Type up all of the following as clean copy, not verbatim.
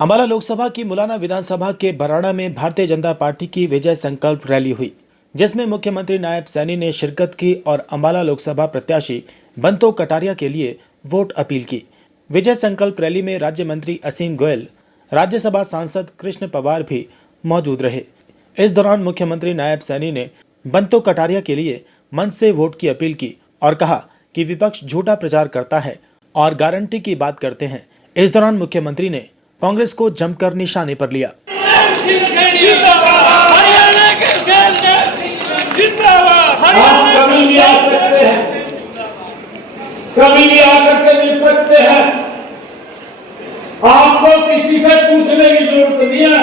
अंबाला लोकसभा की मुलाना विधानसभा के बराड़ा में भारतीय जनता पार्टी की विजय संकल्प रैली हुई, जिसमें मुख्यमंत्री नायब सैनी ने शिरकत की और अंबाला लोकसभा प्रत्याशी बंतो कटारिया के लिए वोट अपील की। विजय संकल्प रैली में राज्य मंत्री असीम गोयल, राज्यसभा सांसद कृष्ण पवार भी मौजूद रहे। इस दौरान मुख्यमंत्री नायब सैनी ने बंतो कटारिया के लिए मंच से वोट की अपील की और कहा कि विपक्ष झूठा प्रचार करता है और गारंटी की बात करते हैं। इस दौरान मुख्यमंत्री ने कांग्रेस को जमकर निशाने पर लिया। कभी भी आकर के मिल सकते हैं। आपको किसी से पूछने की जरूरत नहीं है।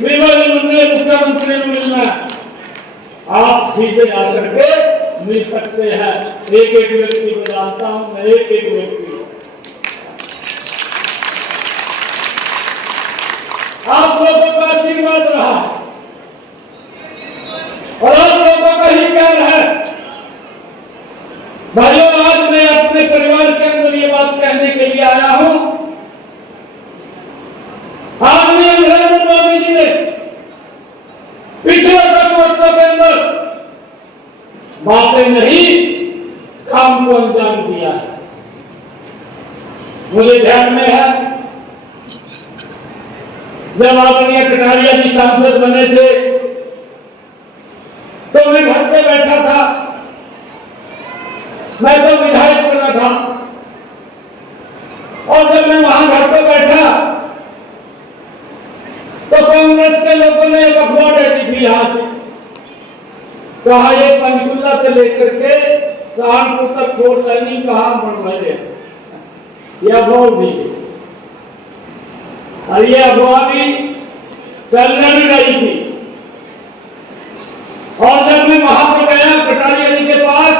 मुख्यमंत्री को मिलना है, आप सीधे आकर के मिल सकते हैं। एक एक व्यक्ति को जानता हूं मैं, एक एक व्यक्ति। आप लोगों का आशीर्वाद रहा और आप लोगों का ही प्यार है। भाइयों, आज मैं अपने परिवार के अंदर ये बात कहने के लिए आया हूं। आदरणीय नरेंद्र मोदी जी ने पिछले 10 वर्षों के अंदर बातें नहीं, काम को अंजाम दिया है। मुझे ध्यान में है, जब आदरणीय कटारिया जी सांसद बने थे तो मैं घर पे बैठा था। मैं तो विधायक बना था और जब मैं वहां घर पे बैठा तो कांग्रेस के लोगों ने एक अफवाह दे दी थी। यहां से कहा ये पंचकुला से लेकर के सहारनपुर तक छोड़ लाइनिंग कहां बनवाए, यह अफवाह दी थी और ये अफवाह भी चलने भी रही थी। और जब मैं वहां पर गया कटारिया जी के पास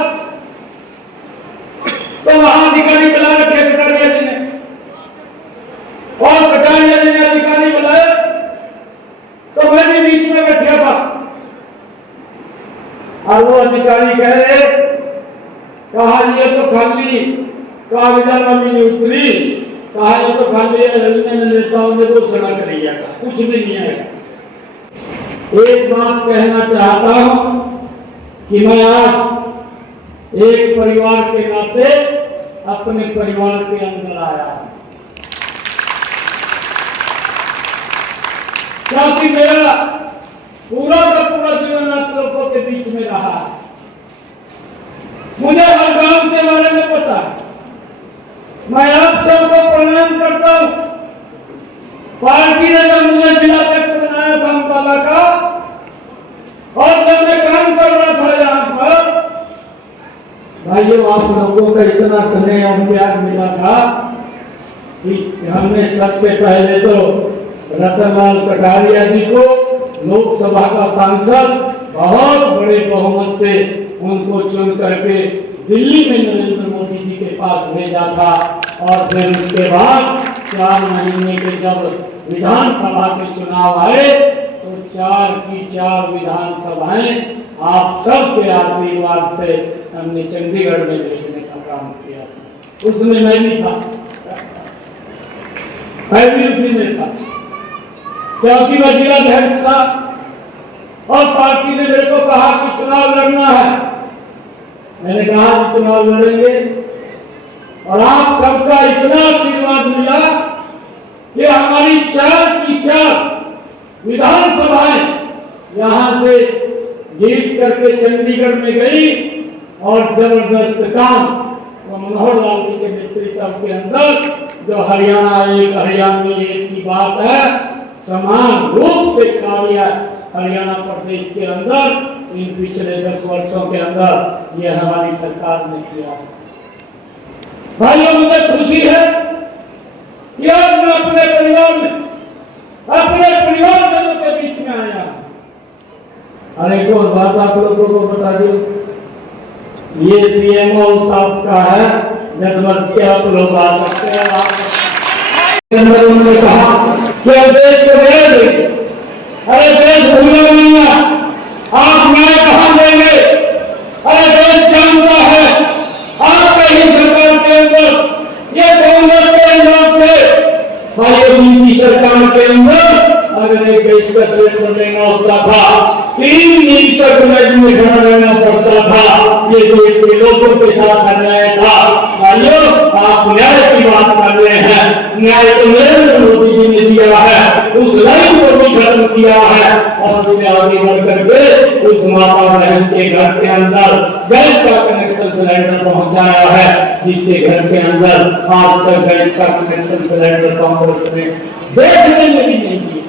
तो वहां अधिकारी बुला रखे कटारिया जी ने, और कटारिया जी ने अधिकारी बुलाए तो मैं भी बीच में बैठा था और वो अधिकारी कह रहे, कहा ये तो खाली कागजात में नहीं उतरी, कहा ये तो खाली नेताओं ने घोषणा करी है, कुछ भी नहीं है। एक बात कहना चाहता हूं कि मैं आज एक परिवार के नाते अपने परिवार के अंदर आया हूं, क्योंकि मेरा पूरा का पूरा जीवन आप लोगों के बीच में रहा है। मुझे हर गांव के बारे में पता है। मैं आप सबको प्रणाम करता हूं। पार्टी ने जब मुझे जिलाध्यक्ष बनाया था अंबाला का, और जब मैं काम कर रहा था यहाँ पर, भाइयों आप लोगों का इतना स्नेह और प्यार मिला था कि हमने सबसे पहले तो रतनलाल कटारिया जी को लोकसभा का सांसद बहुत बड़े बहुमत से उनको चुन करके दिल्ली में नरेंद्र मोदी जी के पास भेजा था। और फिर उसके बाद 4 महीने के जब विधानसभा के चुनाव आए तो 4 की 4 विधानसभाएं आप सबके आशीर्वाद से हमने चंडीगढ़ में भेजने का काम किया था। उसमें मैं भी था, मैं भी उसी में था, क्योंकि मैं जिलाध्यक्ष था और पार्टी ने मेरे को कहा कि चुनाव लड़ना है। मैंने कहा कि चुनाव लड़ेंगे और आप सबका इतना आशीर्वाद मिला कि हमारी 4 की 4 विधानसभाएं यहां से जीत करके चंडीगढ़ में गई और जबरदस्त काम मनोहर लाल जी के नेतृत्व के अंदर, जो हरियाणवी एक की बात है, समान रूप से कार्य हरियाणा प्रदेश के अंदर इन पिछले 10 वर्षों के अंदर यह हमारी सरकार ने किया। भाइयों, मुझे खुशी है कि आज मैं अपने परिवारजनों के बीच में आया। और एक और बात आप लोगों को बता दूं, ये सीएमओ साहब का है, जब मर्जी आप लोग आ सकते हैं। उन्होंने कहा कि देश को दे, अरे देश भूला नहीं है, आप न्याय कहां देंगे? अरे देश जानता है आपके ही सरकार के अंदर ये कांग्रेस के लोग थे भाइयों जिनकी सरकार के अंदर अगर एक गैस का सिलेंडर लेना होता था 3 दिन तक लाइन में खड़ा रहना पड़ता था। ये देश के लोगों के साथ अन्याय था। भाइयों आप न्याय की बात कर रहे हैं, न्याय तो नरेंद्र मोदी जी ने दिया है, उस लाइन को भी खत्म किया है और उससे आगे बढ़ करके उस माता बहन के घर के अंदर गैस का कनेक्शन सिलेंडर पहुंचाया है, जिसके घर के अंदर आज तक गैस का कनेक्शन सिलेंडर कांग्रेस ने देखने में भी नहीं किया।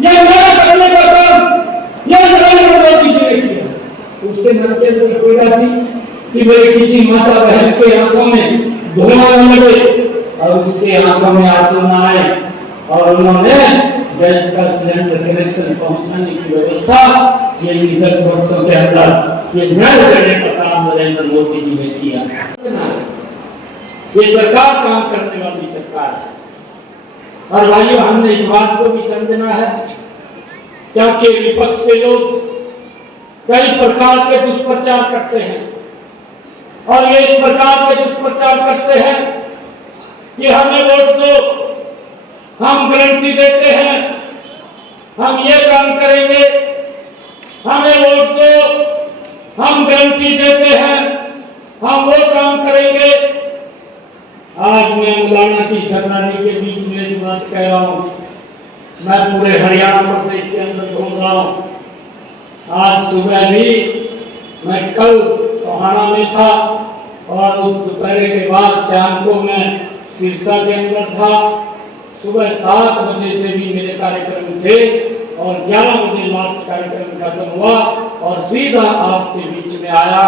यह न्याय करने का काम यह नरेंद्र मोदी जी ने किया। उसके नतीजे से कोई थी कि मेरे किसी माता बहन के हाथों में धुआं न लगे और उसके हाथों में आंसू न आए, और उन्होंने गैस का सिलेंडर कनेक्शन पहुंचाने की व्यवस्था ये 10 वर्षों के अंदर ये न्याय करने का काम नरेंद्र मोदी जी ने किया। ये सरकार काम करने वाली सरकार है। और भाइयों हमने इस बात को भी समझना है, क्योंकि विपक्ष के लोग कई प्रकार के दुष्प्रचार करते हैं और ये इस प्रकार के दुष्प्रचार करते हैं कि हमें वोट दो, हम गारंटी देते हैं, हम ये काम करेंगे, हमें वोट दो, हम गारंटी देते हैं, हम वो काम करेंगे। आज मैं मौलाना की सरदारी के बीच में एक बात कह रहा हूँ, मैं पूरे हरियाणा प्रदेश के अंदर घूम रहा हूँ। आज सुबह भी मैं कल टोहाना में था और उस दोपहर के बाद शाम को मैं सिरसा के अंदर था। सुबह 7 बजे से भी मेरे कार्यक्रम थे और 11 बजे लास्ट कार्यक्रम खत्म हुआ और सीधा आपके बीच में आया।